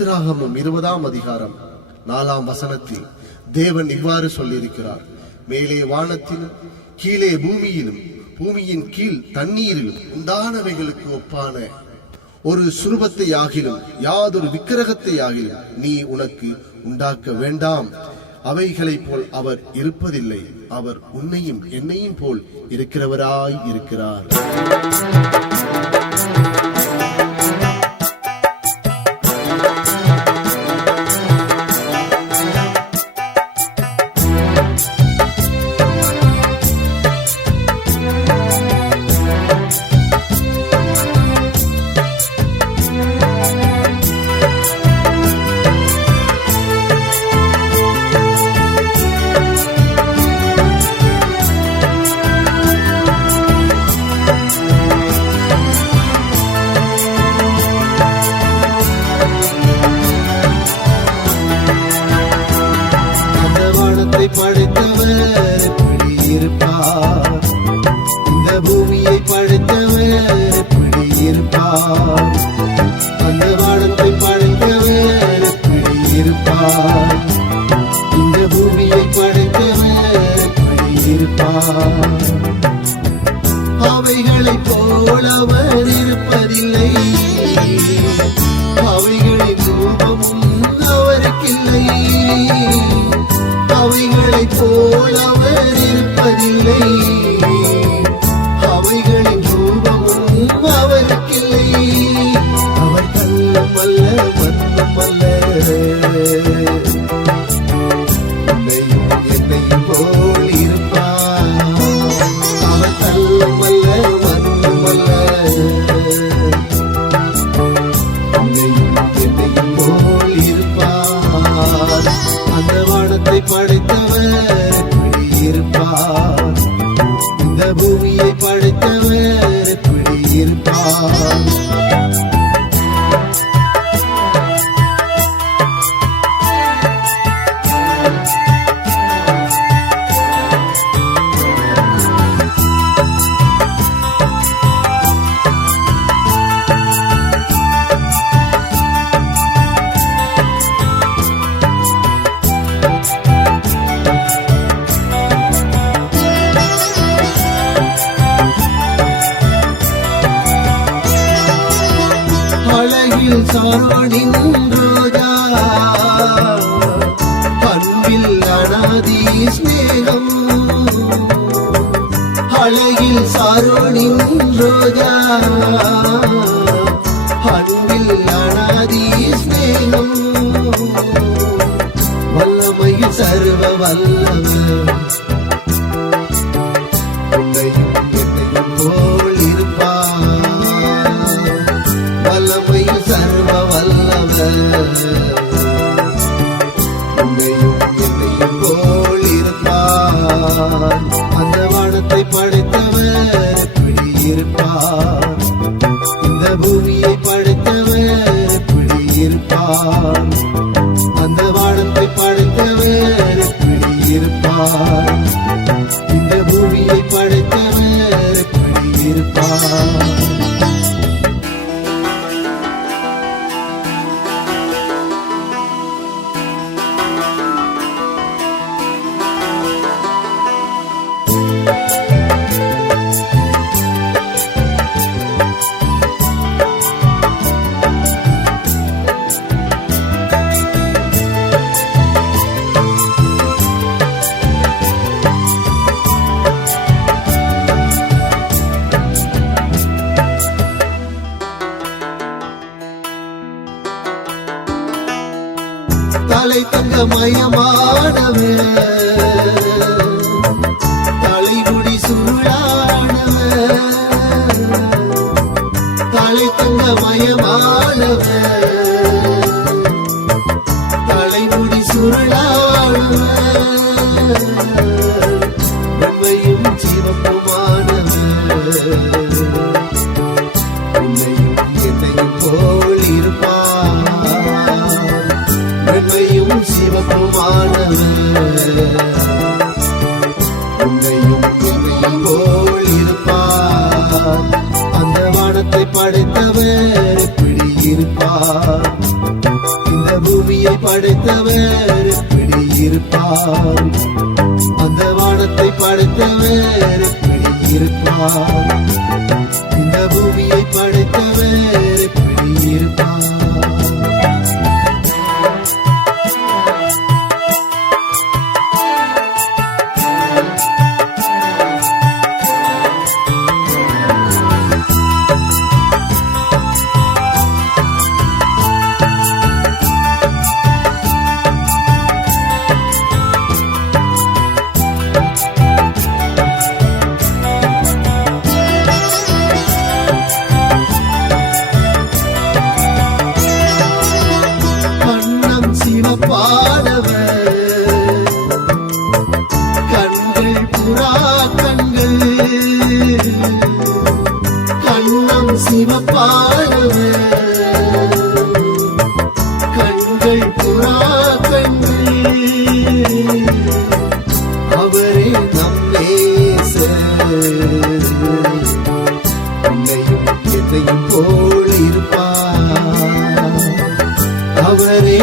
யாத்திராகமம் 20ஆம் அதிகாரம் 4ஆம் வசனத்தில் தேவன் இவ்வாறு சொல்லியிருக்கிறார், மேலே வானத்திலும் கீழே பூமியிலும் பூமியின் கீழ் தண்ணீரிலும் உண்டானவைகளுக்கு ஒப்பான ஒரு சுரூபத்தை ஆகிலும் யாதொரு விக்கிரகத்தை ஆகிலும் நீ உனக்கு உண்டாக்க வேண்டாம். அவைகளைப் போல் அவர் இருப்பதில்லை. அவர் உன்னையும் என்னையும் போல் இருக்கிறவராய் இருக்கிறார். படைத்தவர் எப்படி இருப்பார்? இந்த பூமியை படைத்தவர் எப்படி இருப்பார்? அந்த வானத்தை படைத்தவர் எப்படி இருப்பார்? இந்த பூமியை படைத்தவர் எப்படி இருப்பார்? அவைகளை போல் அவர் இருப்பதில்லை. அவைகளின் ரூபமும் அவருக்கில்லை. அவைகளை போல் அவர் இருப்பதில்லை. அவைகளின் ரூபமும் அவருக்கில்லை. அவர் கல்லும் அல்ல மண்ணும் அல்ல. உன்னையும் என்னையும் போல் இருப்பார். அவர் கல்லும் அல்ல மண்ணும் அல்ல. உன்னையும் என்னையும் போல் இருப்பார். அந்த வானத்தை படைத்தவர் எப்படி இருப்பார்? இந்த பூமியை படைத்தவர் எப்படி இருப்பார்? அழகில் சாரோனின் ரோஜா, அன்பில் அனாதி ஸ்நேகம். அழகில் சாரோனின் ரோஜா, அன்பில் அனாதி ஸ்நேகம். வல்லமையில் சர்வ வல்லவர், உன்னையும் என்னையும் போல் இருப்பார். வல்லமையில் சர்வ வல்லவர், உன்னையும் என்னையும் போல் இருப்பார். அந்த வானத்தை படைத்தவர் எப்படி இருப்பார்? இந்த பூமியை படைத்தவர் எப்படி இருப்பார்? அந்த வானத்தை படைத்தவர் எப்படி இருப்பார்? இந்த பூமியை படைத்தவர் எப்படி இருப்பார்? தலை தங்க மயமானவர், தலைமுடி சுருளானவர். தலை தங்க மயமானவர், தலைமுடி சுருளானவர். உண்மையும் சிவப்புமானவர், உன்னையும் என்னையும் போல் இருப்பார். வெண்மையும் சிவப்புமானவர், உன்னையும் என்னையும் போல் இருப்பார். அந்த வானத்தை படைத்தவர் எப்படி இருப்பார்? பூமியை படைத்தவர் எப்படி இருப்பார்? அந்த வானத்தை படைத்தவர் எப்படி இருப்பார்? இந்த பூமியை படைத்தவர் எப்படி இருப்பார்? கண்ணம் சிவப்பானவர், கண்கள் புறா கண்கள். கண்ணம் சிவப்பானவர், கண்கள் புறா கண்கள். அவரே நம் நேசர், உன்னையும் என்னையும் போல் இருப்பார். அவரே